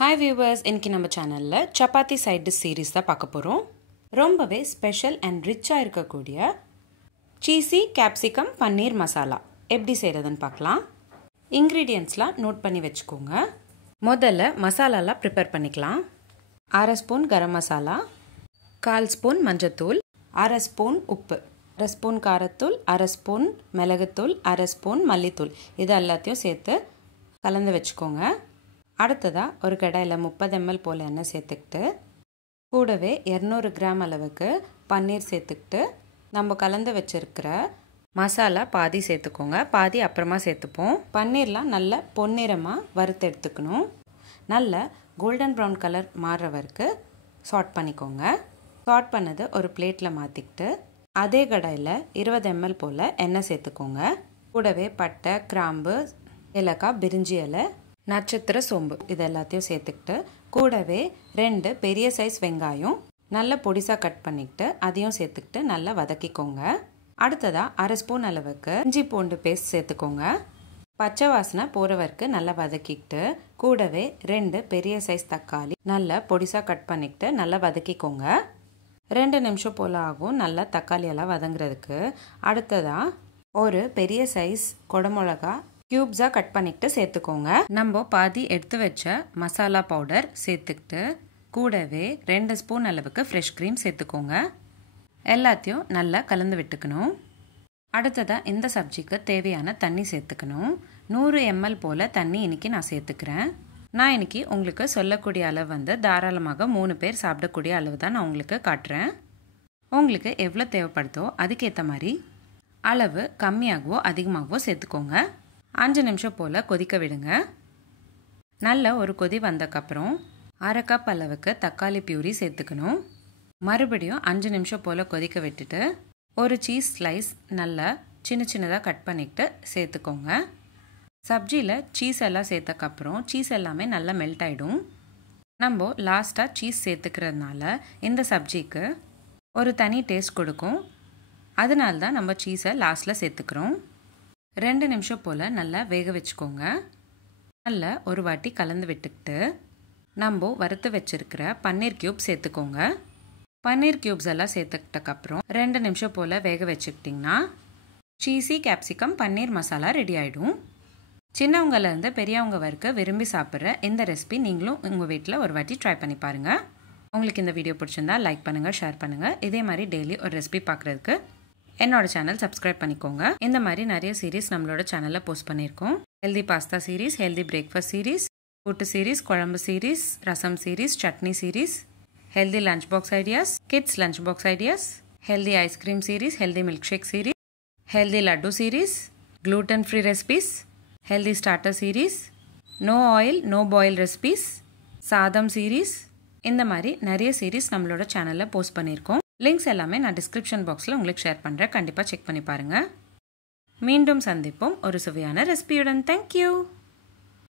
Hi viewers, இன்னைக்கு நம்ம சேனல்ல சப்பாத்தி சைட் டிஷ் சீரிஸ் தான் பார்க்க போறோம். ரொம்பவே ஸ்பெஷல் அண்ட் ரிச்சா இருக்கக்கூடிய சீசி கேப்சிகம் பன்னீர் மசாலா எப்படி செய்யறதுன்னு பார்க்கலாம். இன்கிரிடியன்ட்ஸ்லாம் நோட் பண்ணி வெச்சுக்கோங்க. முதல்ல மசாலாலாம் ப்ரிப்பேர் பண்ணிக்கலாம். 1/2 ஸ்பூன் கரம் மசாலா, 1/4 ஸ்பூன் மஞ்சள்தூள், 1/2 ஸ்பூன் உப்பு, 1/2 ஸ்பூன் காரத்தூள், 1/2 ஸ்பூன் மிளகுத்தூள், 1/2 ஸ்பூன் மல்லித்தூள் இது எல்லாத்தையும் சேர்த்து கலந்து வெச்சுக்கோங்க. அடுத்ததா ஒரு கடாயில் 30 ml போல் எண்ணெய் சேர்த்துக்கிட்டு கூடவே 200 கிராம் அளவுக்கு பன்னீர் சேர்த்துக்கிட்டு நம்ம கலந்து வச்சிருக்கிற மசாலா பாதி சேர்த்துக்கோங்க. பாதி அப்புறமா சேர்த்துப்போம். பன்னீர்லாம் நல்ல பொன்னிறமாக வறுத்து எடுத்துக்கணும். நல்ல கோல்டன் ப்ரௌன் கலர் மாறுற வரைக்கும் சாட் பண்ணிக்கோங்க. சாட் பண்ணது ஒரு பிளேட்டில் மாற்றிக்கிட்டு அதே கடாயில் 20 ml போல் எண்ணெய் சேர்த்துக்கோங்க. கூடவே பட்டை, கிராம்பு, ஏலக்காய், பிரிஞ்சி இலை, நட்சத்திர சோம்பு இது எல்லாத்தையும் சேர்த்துக்கிட்டு கூடவே 2 பெரிய சைஸ் வெங்காயம் நல்லா பொடிசாக கட் பண்ணிக்கிட்டு அதையும் சேர்த்துக்கிட்டு நல்லா வதக்கிக்கோங்க. அடுத்ததாக 1/2 ஸ்பூன் அளவுக்கு இஞ்சி பூண்டு பேஸ்ட் சேர்த்துக்கோங்க. பச்சை வாசனை போகிற வரைக்கும் நல்லா வதக்கிக்கிட்டு கூடவே 2 பெரிய சைஸ் தக்காளி நல்லா பொடிசாக கட் பண்ணிக்கிட்டு நல்லா வதக்கிக்கோங்க. 2 நிமிஷம் போல் ஆகும் நல்லா தக்காளியெல்லாம் வதங்குறதுக்கு. அடுத்ததாக ஒரு பெரிய சைஸ் குடமிளகா கியூப்ஸாக கட் பண்ணிக்கிட்டு சேர்த்துக்கோங்க. நம்ம பாதி எடுத்து வச்ச மசாலா பவுடர் சேர்த்துக்கிட்டு கூடவே 2 ஸ்பூன் அளவுக்கு ஃப்ரெஷ் க்ரீம் சேர்த்துக்கோங்க. எல்லாத்தையும் நல்லா கலந்து விட்டுக்கணும். அடுத்ததாக இந்த சப்ஜிக்கு தேவையான தண்ணி சேர்த்துக்கணும். 100 ml போல் தண்ணி இன்றைக்கி நான் சேர்த்துக்கிறேன். நான் இன்றைக்கி உங்களுக்கு சொல்லக்கூடிய அளவு தாராளமாக 3 பேர் சாப்பிடக்கூடிய அளவு தான் நான் உங்களுக்கு காட்டுறேன். உங்களுக்கு எவ்வளோ தேவைப்படுதோ அதுக்கேற்ற மாதிரி அளவு கம்மியாகவோ அதிகமாகவோ சேர்த்துக்கோங்க. 5 நிமிஷம் போல் கொதிக்க விடுங்க. நல்ல ஒரு கொதி வந்தக்கப்புறம் 1/2 கப் அளவுக்கு தக்காளி பியூரி சேர்த்துக்கணும். மறுபடியும் 5 நிமிஷம் போல் கொதிக்க விட்டுட்டு ஒரு சீஸ் ஸ்லைஸ் நல்லா சின்ன சின்னதாக கட் பண்ணிக்கிட்டு சேர்த்துக்கோங்க. சப்ஜியில் சீஸ் எல்லாம் சேர்த்தக்கப்புறம் சீஸ் எல்லாமே நல்லா மெல்ட் ஆகிடும். நம்ம லாஸ்ட்டாக சீஸ் சேர்த்துக்கிறதுனால இந்த சப்ஜிக்கு ஒரு தனி டேஸ்ட் கொடுக்கும். அதனால தான் நம்ம சீஸை லாஸ்ட்டில் சேர்த்துக்கிறோம். 2 நிமிஷம் போல் நல்லா வேக வச்சுக்கோங்க. நல்லா ஒரு வாட்டி கலந்து விட்டுக்கிட்டு நம்ம வறுத்து வச்சுருக்கிற பன்னீர் க்யூப் சேர்த்துக்கோங்க. பன்னீர் க்யூப்ஸ் எல்லாம் சேர்த்துக்கிட்டக்கப்புறம் 2 நிமிஷம் போல் வேக வச்சுக்கிட்டிங்கன்னா சீசி கேப்சிகம் பன்னீர் மசாலா ரெடி ஆகிடும். சின்னவங்கலேருந்து பெரியவங்க வரைக்கும் விரும்பி சாப்பிட்ற இந்த ரெசிபி நீங்களும் உங்கள் வீட்டில் ஒரு வாட்டி ட்ரை பண்ணி பாருங்கள். உங்களுக்கு இந்த வீடியோ பிடிச்சிருந்தா லைக் பண்ணுங்கள், ஷேர் பண்ணுங்கள். இதே மாதிரி டெய்லி ஒரு ரெசிபி பார்க்குறதுக்கு என்னோட சேனல் சப்ஸ்கிரைப் பண்ணிக்கோங்க. இந்த மாதிரி நிறைய சீரீஸ் நம்மளோட சேனலில் போஸ்ட் பண்ணியிருக்கோம். Healthy pasta series, healthy breakfast series, கூட்டு சீரீஸ், குழம்பு series, rasam series, chutney series, healthy lunch box ideas, kids lunch box ideas, healthy ice cream series, healthy milk shake series, healthy laddu series, gluten free recipes, healthy starter series, no oil no boil recipes, சாதம் series, இந்த மாதிரி நிறைய series நம்மளோட சேனலில் post பண்ணியிருக்கோம். Links எல்லாமே நான் description பாக்ஸில் உங்களுக்கு ஷேர் பண்ணுறேன். கண்டிப்பாக செக் பண்ணி பாருங்கள். மீண்டும் சந்திப்போம் ஒரு சுவையான ரெசிபியுடன். தேங்க்யூ.